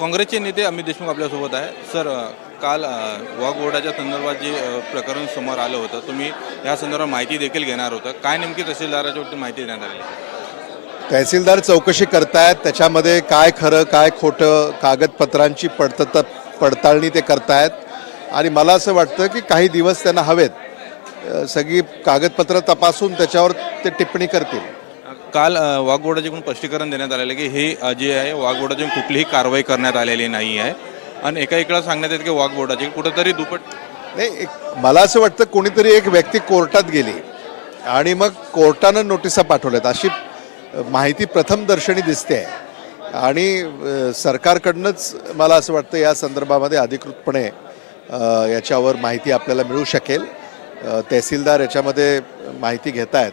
काँग्रेसचे नेते अमित देशमुख आपल्यासोबत आहे. सर काल अ, संदर्भात जे प्रकरण समोर आलं होतं तुम्ही या संदर्भात माहिती देखील घेणार होतं. काय नेमकी तहसीलदाराच्या वरती माहिती देण्यात आली? तहसीलदार चौकशी करतायत त्याच्यामध्ये काय खरं काय खोटं कागदपत्रांची पडत पडताळणी ते करतायत. आणि मला असं वाटतं की काही दिवस त्यांना हवेत. सगळी कागदपत्रं तपासून त्याच्यावर ते टिप्पणी करतील. काल वाघबोर्डाच्याकडून स्पष्टीकरण देण्यात आलेलं आहे की हे जे आहे वाघबोर्डाची कुठलीही कारवाई करण्यात आलेली नाही आहे. आणि एका इकडं सांगण्यात येतं की वाघबोर्डाची कुठंतरी दुप्पट नाही एक मला असं वाटतं कोणीतरी एक व्यक्ती कोर्टात गेली आणि मग कोर्टानं नोटिसा पाठवल्यात. अशी माहिती प्रथम दर्शनी दिसते आहे. आणि सरकारकडनंच मला असं वाटतं या संदर्भामध्ये अधिकृतपणे याच्यावर माहिती आपल्याला मिळू शकेल. तहसीलदार याच्यामध्ये माहिती घेत आहेत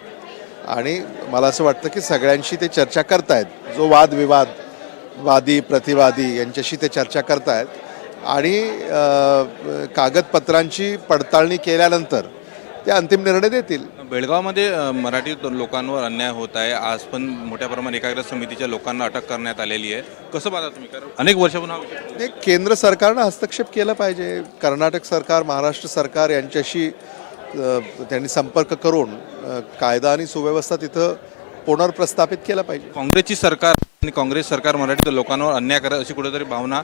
आणि मला असं वाटतं की सगळ्यांशी ते चर्चा करतायत. जो वादविवाद वादी प्रतिवादी यांच्याशी ते चर्चा करतायत. आणि कागदपत्रांची पडताळणी केल्यानंतर ते अंतिम निर्णय देतील. बेळगावमध्ये मराठी लोकांवर अन्याय होत आहे. आज पण मोठ्या प्रमाणात एकाग्र समितीच्या लोकांना अटक करण्यात आलेली आहे. कसं पाहता तुम्ही? कारण अनेक हा ते केंद्र सरकारनं हस्तक्षेप केला पाहिजे. कर्नाटक सरकार महाराष्ट्र सरकार यांच्याशी त्यांनी संपर्क करून कायदा आणि सुव्यवस्था तिथं पुनर्प्रस्थापित केला पाहिजे. काँग्रेसची सरकार आणि काँग्रेस सरकार मराठी लोकांवर अन्याय करत अशी कुठेतरी भावना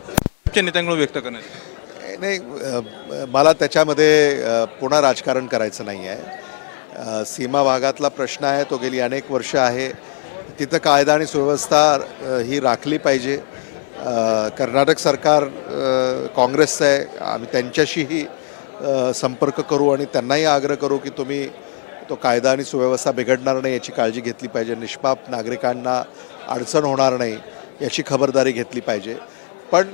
नेत्यांकडून व्यक्त करण्यात येते. नाही मला त्याच्यामध्ये पुन्हा राजकारण करायचं नाही आहे. सीमा भागातला प्रश्न आहे तो गेली अनेक वर्ष आहे. तिथं कायदा आणि सुव्यवस्था ही राखली पाहिजे. कर्नाटक सरकार काँग्रेसचं आहे. आम्ही त्यांच्याशीही संपर्क करू आणि त्यांनाही आग्रह करू की तुम्ही तो कायदा आणि सुव्यवस्था बिघडणार नाही याची काळजी घेतली पाहिजे. निष्पाप नागरिकांना अडचण होणार नाही याची खबरदारी घेतली पाहिजे. पण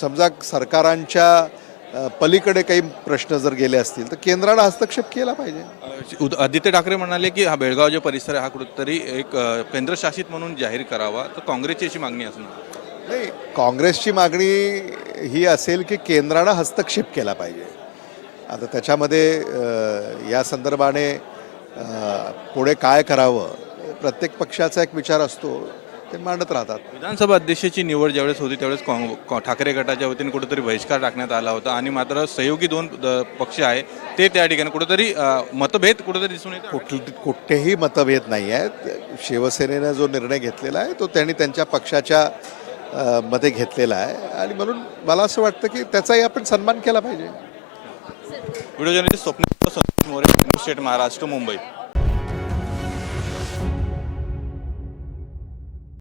समजा सरकारांच्या पलीकडे काही प्रश्न जर गेले असतील तर केंद्रानं हस्तक्षेप केला पाहिजे. उद- आदित्य ठाकरे म्हणाले की हा बेळगाव जो परिसर आहे हा कुठेतरी एक केंद्रशासित म्हणून जाहीर करावा तर काँग्रेसची अशी मागणी असणार. नाही काँग्रेसची मागणी ही असेल की केंद्रानं हस्तक्षेप केला पाहिजे. आता त्याच्यामध्ये या संदर्भाने पुढे काय करावं प्रत्येक पक्षाचा एक विचार असतो ते मांडत राहतात. विधानसभा अध्यक्षाची निवड ज्यावेळेस होती त्यावेळेस काँग- ठाकरे गटाच्या वतीने कुठेतरी बहिष्कार टाकण्यात आला होता आणि मात्र सहयोगी दोन पक्ष आहे ते त्या ठिकाणी कुठेतरी मतभेद कुठेतरी दिसून येतात. कुठल कुठेही मतभेद नाही आहेत शिवसेनेनं जो निर्णय घेतलेला आहे तो त्यांनी त्यांच्या पक्षाच्या मध्ये घेतलेला आहे. आणि म्हणून मला असं वाटतं की त्याचाही आपण सन्मान केला पाहिजे. Video journalist Swapna Santosh More state Maharashtra Mumbai.